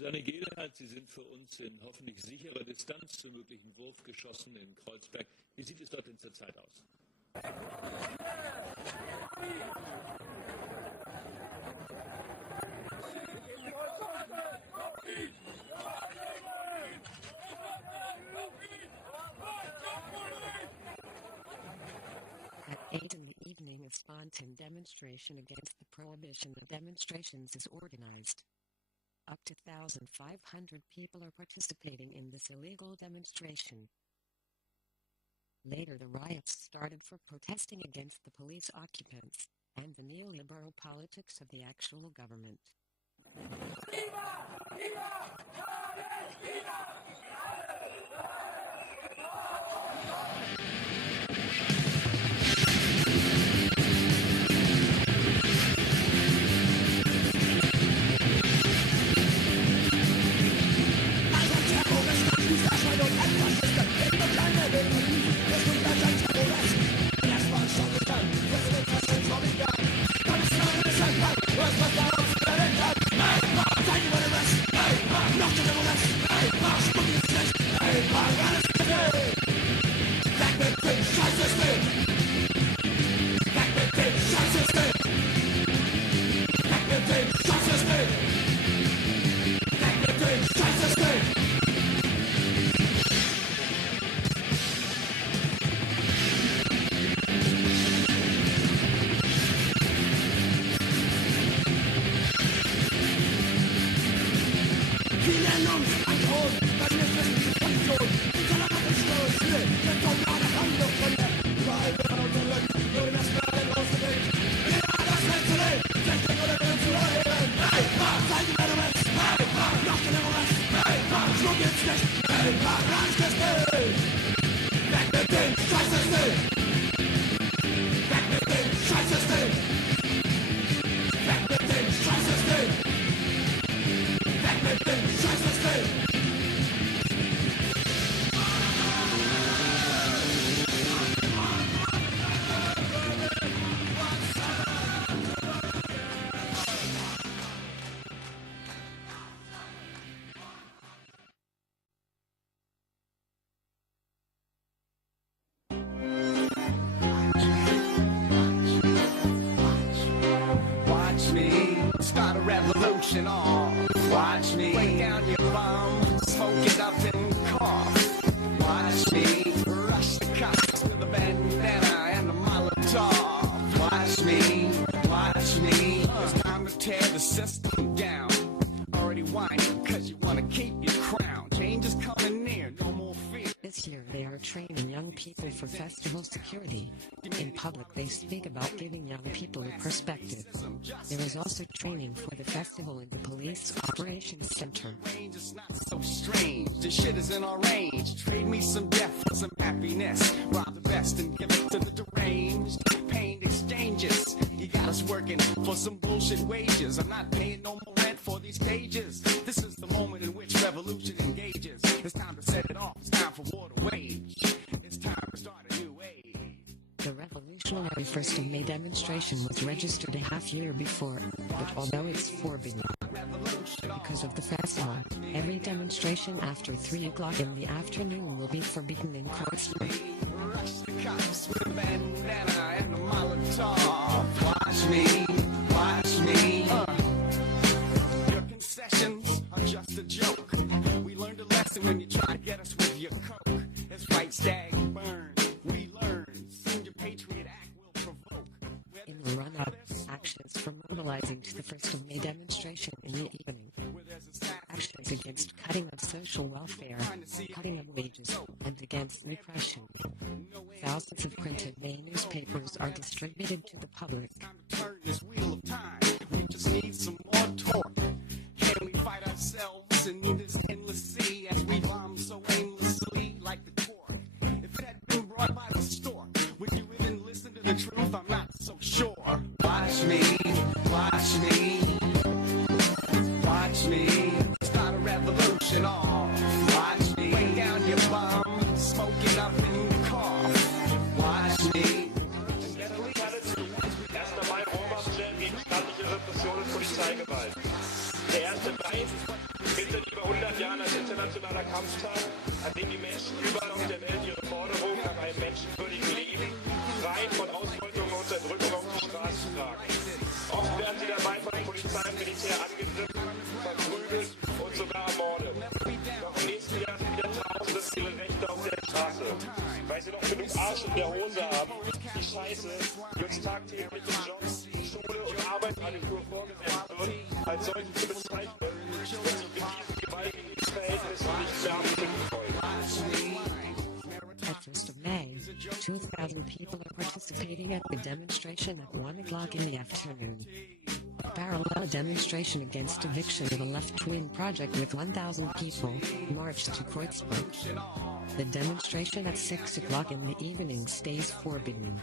Susanne Gehlhardt, Sie sind für uns in hoffentlich sicherer Distanz zum möglichen Wurf geschossen in Kreuzberg. Wie sieht es dort in der Zeit aus? At 8 in the evening, a spontaneous demonstration against the prohibition of demonstrations is organized. Up to 1,500 people are participating in this illegal demonstration. Later, the riots started for protesting against the police occupants and the neoliberal politics of the actual government. Start a revolution on. Watch me lay down your bum, smoke it up and cough. Watch me rush the cops with a bandana and a Molotov. Watch me, it's time to tear the system down. Already whining cause you wanna keep your crown. Change is coming near, no more fear. This year they are training young people for festival security. In public they speak about giving young people a perspective. There is also training for the festival in the Police Operations Center. It's not so strange, this shit is in our range. Trade me some death for some happiness. Rob the best and give it to the deranged. Pain exchanges, you got us working for some bullshit wages. I'm not paying no more rent for these cages. This is the moment in which revolution engages. It's time to set it off, it's time for war to wage. It's time to start a new age. The revolutionary 1st of May demonstration was registered a half year before, but although it's forbidden because of the festival, every demonstration after 3 o'clock in the afternoon will be forbidden in Kreuzberg. Rush the cops with a bandana and a Molotov. Watch me. Your concessions are just a joke. We learned a lesson when you try to get us with your coke. It's right, stag, burn. We learn. Soon your Patriot Act will provoke. In the run-up, actions for mobilizing to the 1st of May demonstration in the evening. Actions against cutting of social welfare, cutting of wages, and against repression. Thousands of printed May newspapers are distributed to the public. Turn this wheel of time. We just need some more torque. Can we fight ourselves in this endless sea as we bomb so aimlessly like the cork? If it had been brought by the stork, would you even listen to the truth? I'm not so sure. Watch me, start a revolution on. Watch me, lay down your bum, smoke it up and cough. Watch me. Repression und Polizeigewalt. Der erste Preis bitte internationaler Kampftag, an dem die Menschen überall auf der Welt ihre Forderungen nach einem menschenwürdigen Leben, frei von Ausbeutung und Unterdrückung auf die Straße tragen. Oft werden sie dabei von Polizei und Militär angegriffen, verprügelt und sogar ermordet. Doch im nächsten Jahr sind wieder Tausende für ihre Rechte auf der Straße, weil sie noch genug Arsch in der Hose haben. Die Scheiße, die uns tagtäglich in Jobs, Schule und Arbeitsagentur vorgesetzt wird, als solche zu bezeichnen und sich mit diesen gewaltigen Verhältnissen nicht mehr abfinden wollen. At 1st of May, 2,000 people are participating at the demonstration at 1 o'clock in the afternoon. A parallel demonstration against eviction of a left-wing project with 1,000 people marched to Kreuzberg. The demonstration at 6 o'clock in the evening stays forbidden.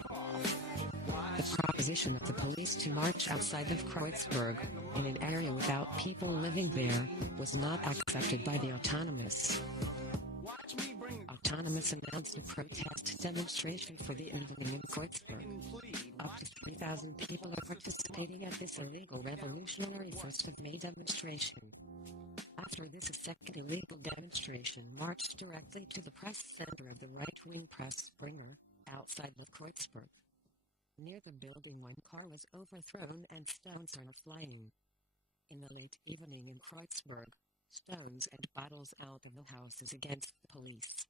The proposition of the police to march outside of Kreuzberg, in an area without people living there, was not accepted by the Autonomous. Autonomous announced a protest demonstration for the evening in Kreuzberg. Up to 3,000 people are participating at this illegal revolutionary 1st of May demonstration. After this, a second illegal demonstration marched directly to the press center of the right-wing press Springer, outside of Kreuzberg. Near the building, one car was overthrown and stones are flying. In the late evening in Kreuzberg, stones and bottles out of the houses against the police.